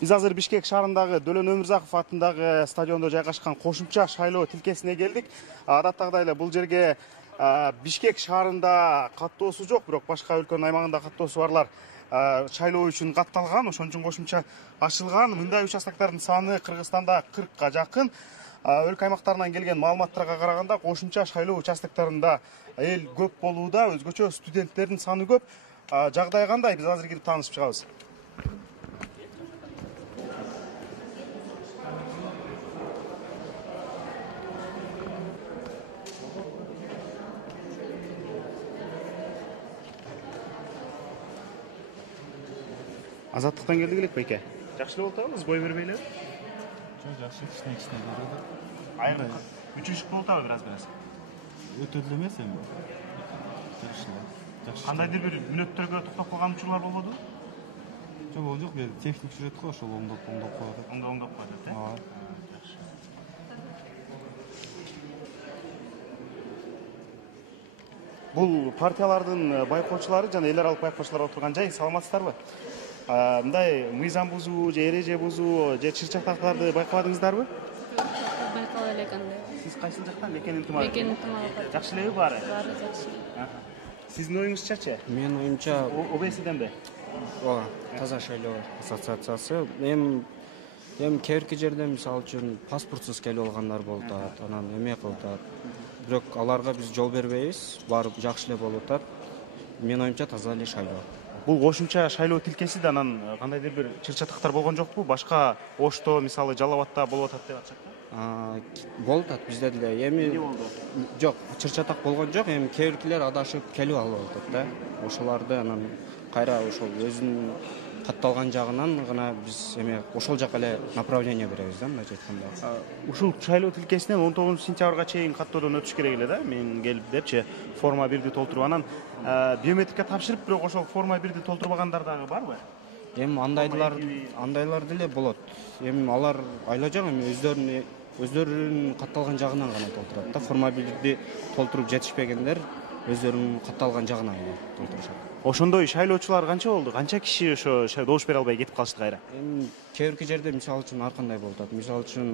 Биз азыр Бишкек шаарындагы Дөлөн Өмүрзаков атындагы стадиондо жайгашкан кошумча шайлоо тилкесине келдик. Адаттагыдай эле бул жерге Бишкек шаарында каттоосу жок, бирок башка өлкөнүн аймагында каттоосу барлар шайлоо үчүн катталган, ошон үчүн кошумча ачылган. Мындай участоктардын саны Кыргызстанда 40га жакын. Өлкө аймактарынан келген маалыматтарга караганда кошумча шайлоо участоктарында эл көп болууда, өзгөчө студенттердин саны көп. Жагдай кандай? Биз азыр кирип таанышып чыгабыз. Азаттыктан келдик элек байке. Жакшы эле болуп атабыз, бой бербейлеби? Жок, жакшы, кичине берди. Айрым мүчүлүшүк болуп атабы бир-аз? Өтө эле эмес эми. Жакшы. Кандайдыр бир мүнөттөргө токтоп калган учурлар болбодубу? Жок, ол жок, бир техник жүрөт го, ошол оңдоп коет. Оңдоп коет, э? Жакшы. Бул партиялардын байкоочулары жана эл аралык байкоочулар отурган жай, саламатсыздарбы? Мындай мыйзам бузуу же эреже бузуу же чыр-чатактарды байкабадыңыздарбы? Байкала элек андай. Сиз кайсыл жактан? Бекенин ынтымагы. Бекенин ынтымагы. Жакшы элеби баары? Баары жакшы. Сиздин оюңузчачы? Менин оюмча ОБСденби? ооба, таза шайлоо ассоциациясы. Эми кээинки жерде мисалы үчүн паспортсуз келип алгандар болуп атат, анан эме кылып атат. Бирок аларга биз жол бербейбиз, баары жакшы эле болуп атат. Менин оюмча таза эле шайлоо. Бул кошумча шайлоо тилкеси да анан кандайдыр бир чыр-чатактар болгон жокпу? Башка Ошто, мисалы Жалал Абадта болуп атат деп атышат. Болуп атат бизде деле. Эми эмне болду? жок, чыр-чатак болгон жок, эми кээинкилер адашып келип алып атат да. Ошоларды анан кайра ошол өзүнүн катталган жагынан гана биз эме ошол жака эле направление беребиз да, мындайча айтканда. Ушул шайлоо тилкесинен 19-сентябрга чейин каттоодон өтүш керек эле да, мен келип депчи форма 1ди толтуруп анан биометрикке тапшырып, бирок ошол форма 1ди толтурбагандар дагы барбы? Эми андайлар деле болот. Эми алар айла жак эми өздөрүнүн катталган жагынан гана толтурат да. Форма 1ди толтуруп жетишпегендер өздөрүнүн катталган жагынан гана толтурушат. Ошондой шайлоочулар канча болду? Канча киши ошо добуш бере албай кетип калышты кайра? Эми кээинки жерде мисалы үчүн ар кандай болуп атат. Мисалы үчүн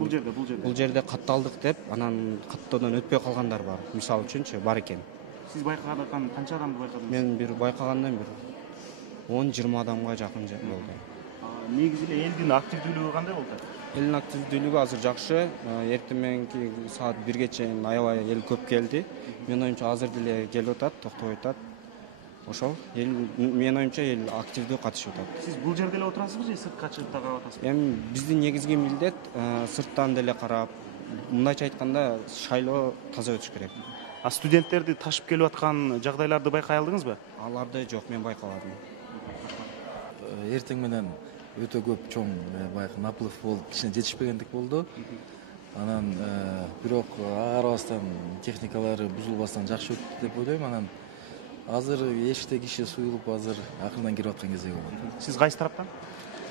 бул жерде катталдык деп, анан каттоодон өтпөй калгандар бар. Мисалы үчүнчү бар экен. Сиз байкаган канча адамды байкадыңыз? Мен бир байкагандам бир 10-20 адамга жакын болду. Негизи эле элдин активдүүлүгү кандай болду? Элдин активдүүлүгү азыр жакшы. Эртең мененки саат 1ге чейин аябай эл көп келди. Менин оюмча азыр деле келип атат, токтобой атат. Ошол эл менин оюмча эл активдүү катышып атат. Сиз бул жерде эле отурасызбы же сыртка чыгып да карап атасызбы? Эми биздин негизги милдет сырттан деле карап, мындайча айтканда шайлоо таза өтүш керек. Студенттерди ташып келип аткан жагдайларды байкай алдыңызбы? Аларды жок, мен байкабадым. Эртең менен өтө көп чоң баягы наплыв болуп, кичине жетишпегендик болду. Анан бирок арабастан техникалары бузулбастан жакшы өттү деп ойлойм. Анан азыр эшикте киши суюлуп, азыр акырдан кирип аткан кезде болот. Сиз кайсы тараптан?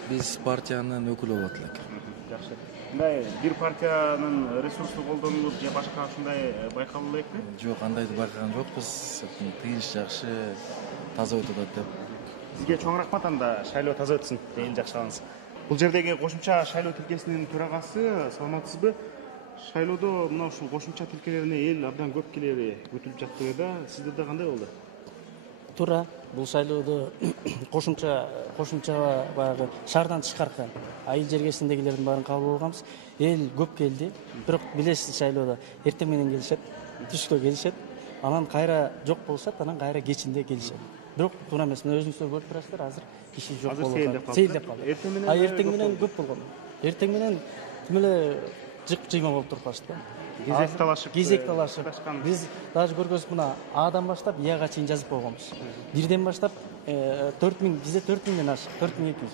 Биз партиянын өкүлү болот элек. Жакшы. Мындай бир партиянын ресурсу колдонулуп же башка ушундай байкалып элекпи? Жок, андайды байкаган жокпуз. Тыгынч жакшы, таза өтүп атат деп. Сизге чоң рахмат, анда шайлоо таза өтсүн. Эл жакшылансын. Бул жердеги кошумча шайлоо тилкесинин төрагасы, саламатсызбы? Шайлоодо мына ушул кошумча тилкелерине эл абдан көп келери өтүлүп жатты да. Сиздерде кандай болду? Туура, бул шайлоодо кошумча баягы шаардан тышкаркы айыл жергесиндегилердин баарын кабыл алганбыз. Эл көп келди. Бирок билесиз, шайлоодо эртең менен келишет, түшкө келишет, анан кайра жок болушат, анан кайра кечинде келишет. Бирок туура эмес. Мына өзүңүздөр көрүп турасыздар, азыр киши жок болуп атат. Сейилдеп калды. Эртең менен көп болгон. Эртең менен тим эле жыйма болуп туруп калышты да. Кезек талашып. Биз даже көргөзүп мына Адан баштап Яга чейин жазып койгонбуз. Бирден баштап 4000, бизде 4000ден ашык, 4200.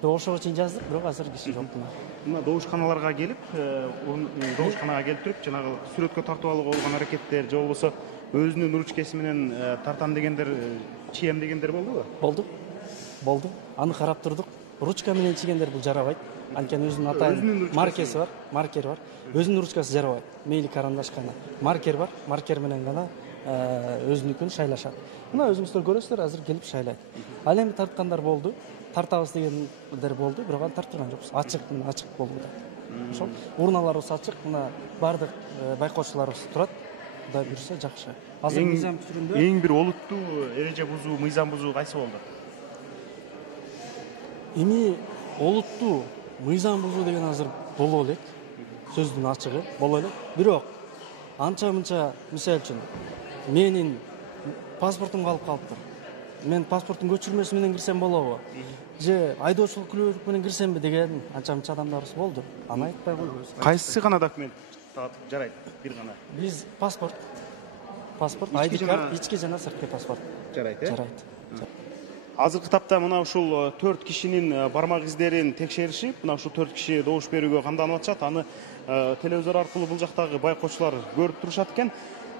Бирок ошого чейин жаздык, бирок азыр киши жок. Мына добушканаларга келип, добушканага келип туруп, жанагы сүрөткө тартып алууга болгон аракеттер, же болбосо өзүнүн ручкасы менен тартам дегендер, чием дегендер болдубу? Болду. Аны карап турдук. Ручка менен чигендер бул жарабайт. Анткени өзүнүн атайын маркери бар. Өзүнүн ручкасы жарабайт. Мейли карандаш гана. Маркер бар. Маркер менен гана өзүнүкүн шайлашат. Мына өзүңүздөр көрөсүздөр, азыр келип шайлайт. Ал эми тарткандар болду. тартабыз дегендер болду, бирок аны тарттырган жокпуз. Ачык болду. Ошол урналарыбыз ачык, мына бардык байкоочуларыбыз турат. Кудай буйрса жакшы. Азыр мыйзам түрүндө эң бир олуттуу эреже бузуу, мыйзам бузуу кайсы болду? эми олуттуу мыйзам бузуу деген азыр боло элек. Сөздүн ачыгы боло элек. Бирок анча-мынча, мисалы үчүн, менин паспортум калып калыптыр. Мен паспорттун көчүрмөсү менен кирсем болобу? Же айдоочулук күнөөдүк менен кирсемби деген анча-мынча адамдарыбыз болду. Аны айтпай койбойбуз. Кайсы гана документ жарайт? Бир гана. Биз паспорт, ID карт, ички жана сырткы паспорт Жарайт, э? жарайт. Азыркы тапта мына ушул 4 кишинин бармак издерин текшеришип, мына ушул 4 киши добуш берүүгө камданып атышат. Аны телевизор аркылуу бул жактагы байкоочулар көрүп турушат экен.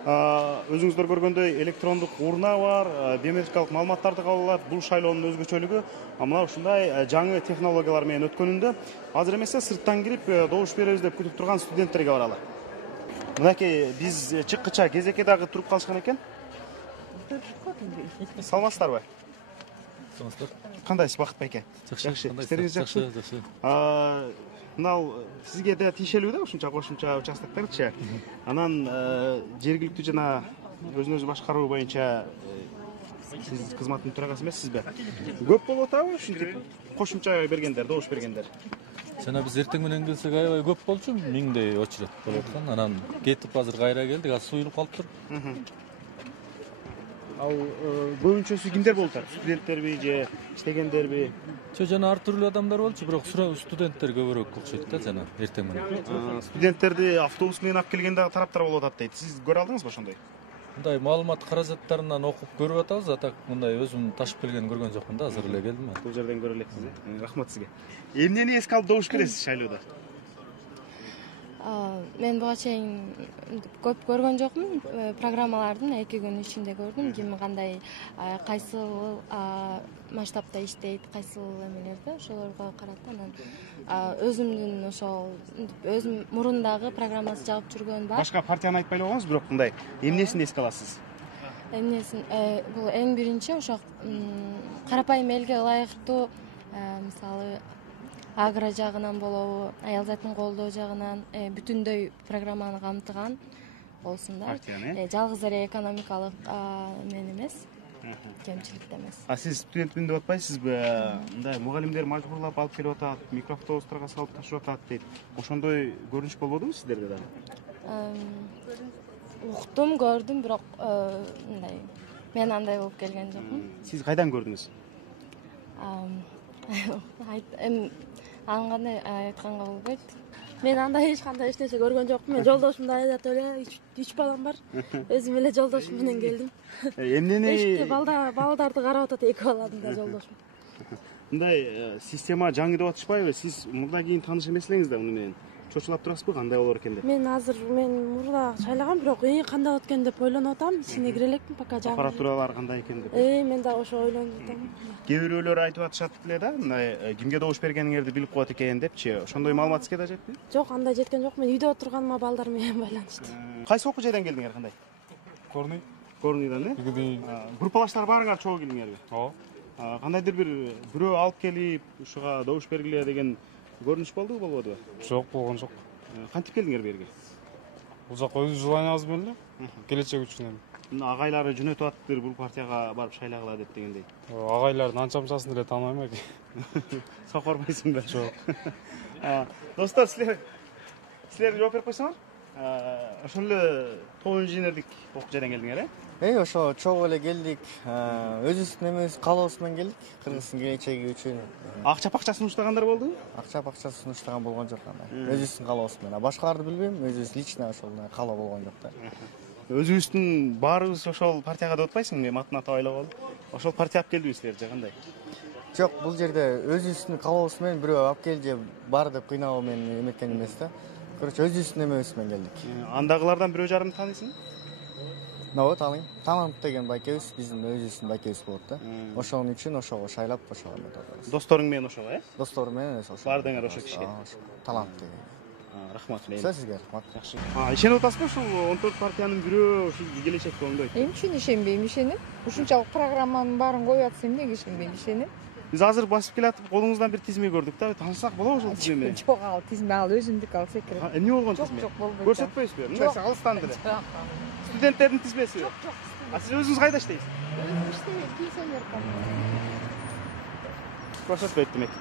Өзүңүздөр көргөндөй электрондук урна бар, биометрикалык маалыматтарды кабыл алат. Бул шайлоонун өзгөчөлүгү мына ушундай жаңы технологиялар менен өткөнүндө. Азыр эмесе сырттан кирип добуш беребиз деп күтүп турган студенттерге баралы. Мынакей биз чыккыча кезекке дагы туруп калышкан экен. Саламатсыздарбы? Кандайсыз Бакыт байке? Жакшы. Иштериңиз жакшы? Мына сизге да тиешелүү да ушунча кошумча участокторчу. Анан жергиликтүү жана өзүн өзү башкаруу боюнча сиз кызматтын төрагасы эмессизби? Көп болуп атабы ушинтип кошумча бергендер, добуш бергендер? Жана биз эртең менен келсек аябай көп болчу, 1000дей очередь болуп аткан. Анан кетип азыр кайра келдик, азыр суюлуп калыптыр. Ал көбүнчөсү кимдер болуптар? Студенттерби же иштегендерби? Жана ар түрлүү адамдар болчу, бирок студенттер көбүрөөк окшойт да жана эртең менен. Студенттерди автобус менен алып келген дагы тараптар болуп атат дейт. Сиз көрө алдыңызбы ошондой? Мындай маалымат каражаттарынан окуп көрүп атабыз, а так мындай өзүм ташып келген көргөн жокмун да, азыр эле келдим. Бул жерден көрө элексиз, рахмат сизге. Эмнени эске алып добуш бересиз шайлоодо? Мен буга чейин көп көргөн жокмун. Программалардын 2 күн ичинде көрдүм. Ким кандай кайсыл масштабта иштейт, кайсыл эмелерде ошолорго карап анан өзүмдүн ошол өзүм мурундагы программасы жагып жүргөн бар. Башка партияны айтпай эле коңуз, бирок мындай эмнесин эске аласыз? Эмнесин бул эң биринчи ошо карапайым элге ылайыктуу, мисалы агро жагынан болобу, аял затын колдоо жагынан бүтүндөй программаны камтыган болсун да. Жалгыз эле экономикалык мен эмес, кемчиликте эмес. Сиз студентмин деп атпайсызбы? Мындай мугалимдер мажбурлап алып келип атат, микроавтобустарга салып ташып атат дейт. Ошондой көрүнүш болбодубу сиздерде дагы? Уктум, көрдүм, бирок мындай мен андай болуп келген жокмун. Сиз кайдан көрдүңүз? Аны кандай айтканга болбойт. Мен андай эч кандай нерсе көргөн жокмун. Мен жолдошум да айтат эле, 3 балам бар. Өзүм эле жолдошум менен келдим. Эмнени балдарды карап атат, 2 баладын да жолдошум. Мындай система жаңы деп атышпайбы? Сиз мурда кийин тааныш эмес элеңиз да муну менен. Чочулап турасызбы, кандай болор экен деп? Мен мурда шайлагам, бирок кандай болот экен деп ойлонуп атам. Ичине кире элекмин, пока жаңы. Аппаратуралар кандай экен деп. Мен дагы ошо ойлонуп атам. Кээ бирөөлөр айтып атышат эле да, мындай кимге добуш бергениңерди билип коет экен депчи. Ошондой маалымат сизге да жетпи? Жок, андай жеткен жок. Мен үйдө отурганыма балдар менен байланыштуу. Кайсы окуу жайдан келдиңер, кандай? Корный. Корныйдан, группалаштар баарыңар чогуу келиңерби? Ооба. Кандайдыр бирөө алып келип, ушуга добуш бергиле деген көрүнүш болдубу, болбодубу? Жок, болгон жок. Кантип келдиңер берге? Бул жака өз желаниябыз менен эле келечек үчүн эми. Агайлары жөнөтүп атыптыр, бул партияга барып шайлагыла деп дегендей. Агайлардын анча-мынчасын эле тааныбайм эки. Сокорбойсуңбу? Жок. Достор, силер жооп берип койсоңор. Ошол эле 9-инженердик окуу жайдан келдиңер, Ошо чогуу эле келдик. Өзүбүздүн эмебиз каалообуз менен келдик. Кыргыздын келечеги үчүн. Акча-пакча сунуштагандар болдубу? Акча-пакча сунуштаган болгон жок андай. Өзүбүздүн каалообуз менен. Башкаларды билбейм, өзүбүз лично ошол каалоо болгон жок да. Өзүбүздүн баарыбыз ошол партияга деп атпайсың, мен атын атап эле болдум. Ошол партия алып келдиби силер же кандай? Жок, бул жерде өзүбүздүн каалообуз менен бирөө алып келди же бар деп кыйноо менен эметкен эмес да. Короче, өзүбүздүн эмебиз менен келдик. Андагылардан бирөө жарым тааныйсың? Тааныйм. Тамам деген байкебиз биздин өзүбүздүн байкебиз болот да. Ошон үчүн ошого шайлап ошого эметебиз. Досторуң менен ошого, Досторум менен ошо. Бардыңар ошо кишиге. Талант деген. Рахмат. Сизге рахмат. Жакшы. Ишенип атасызбы ушул 14 партиянын бирөө ушул келечекте оңдойт? Эмне үчүн ишенбейм, ишенем. Ушунчалык программанын баарын коюп атса эмнеге ишенбейм, ишенем. Биз азыр басып келатып колуңуздан бир тизме көрдүк да. Таанышсак болобу ошол тизмени? Жок, ал тизме ал өзүмдүк, ал секрет. Эмне болгон тизме? Жок, болбойт. Көрсөтпөйсүзбү? Мындай алыстан деле. Студенттердин тизмеси. Сиз өзүңүз кайда иштейсиз? Өзүм иштебейм, пенсионеркамын. Көрсөтпөйт демек.